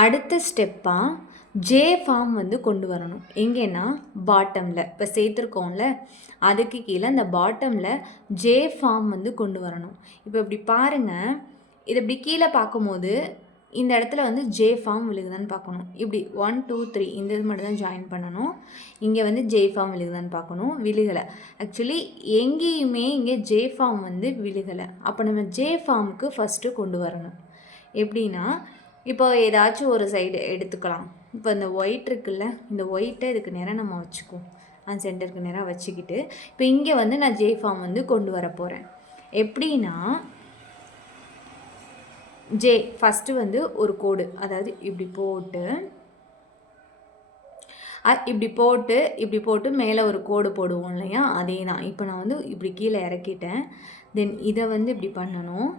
அடுத்த ஸ்டெப்பாக J form வந்து கொண்டு வரணும். எங்கேன்னா பாட்டமில் இப்போ சேர்த்துருக்கோம்ல அதுக்கு கீழே அந்த பாட்டமில் ஜே ஃபார்ம் வந்து கொண்டு வரணும். இப்போ இப்படி பாருங்கள், இது இப்படி கீழே பார்க்கும்போது இந்த இடத்துல வந்து ஜே ஃபார்ம் விழுகுதான்னு பார்க்கணும். இப்படி 1 2 3 இந்த இது மட்டும் தான் ஜாயின் பண்ணணும். இங்கே வந்து ஜே ஃபார்ம் விழுகுதான்னு பார்க்கணும். விழுகலை. ஆக்சுவலி எங்கேயுமே இங்கே ஜே ஃபார்ம் வந்து விழுகலை. அப்போ நம்ம ஜே ஃபார்முக்கு ஃபஸ்ட்டு கொண்டு வரணும். எப்படின்னா இப்போ ஏதாச்சும் ஒரு சைடு எடுத்துக்கலாம். இப்போ இந்த ஒயிட் இருக்குல்ல, இந்த ஒயிட்டை இதுக்கு நேராக நம்ம வச்சுக்குவோம். அந்த சென்டருக்கு நேராக வச்சுக்கிட்டு இப்போ இங்கே வந்து நான் ஜே ஃபார்ம் வந்து கொண்டு வர போகிறேன். எப்படின்னா ஜே ஃபஸ்ட்டு வந்து ஒரு கோடு, அதாவது இப்படி போட்டு மேலே ஒரு கோடு போடுவோம் இல்லையா, அதே தான். இப்போ நான் வந்து இப்படி கீழே இறக்கிட்டேன். தென் இதை வந்து இப்படி பண்ணணும்.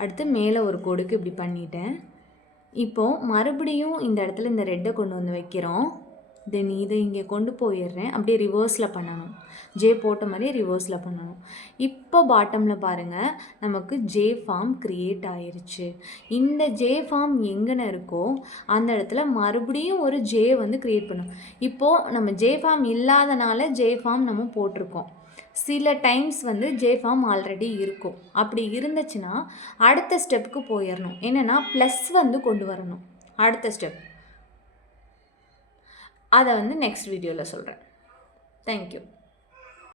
அடுத்து மேலே ஒரு கோடுக்கு இப்படி பண்ணிட்டேன். இப்போது மறுபடியும் இந்த இடத்துல இந்த ரெட்டை கொண்டு வந்து வைக்கிறோம். தென் இதை இங்கே கொண்டு போயிடுறேன். அப்படியே ரிவர்ஸில் பண்ணணும். ஜே போட்ட மாதிரியே ரிவர்ஸில் பண்ணணும். இப்போ பாட்டமில் பாருங்கள், நமக்கு ஜே ஃபார்ம் க்ரியேட் ஆயிடுச்சு. இந்த ஜே ஃபார்ம் எங்கன்னு இருக்கோ அந்த இடத்துல மறுபடியும் ஒரு ஜே வந்து க்ரியேட் பண்ணும். இப்போது நம்ம ஜே ஃபார்ம் இல்லாதனால ஜே ஃபார்ம் நம்ம போட்டிருக்கோம். சில டைம்ஸ் வந்து ஜே ஃபார்ம் ஆல்ரெடி இருக்கும். அப்படி இருந்துச்சுன்னா அடுத்த ஸ்டெப்புக்கு போயிடணும். என்னென்னா ப்ளஸ் வந்து கொண்டு வரணும். அடுத்த ஸ்டெப் அதை வந்து நெக்ஸ்ட் வீடியோவில் சொல்கிறேன். தேங்க்யூ.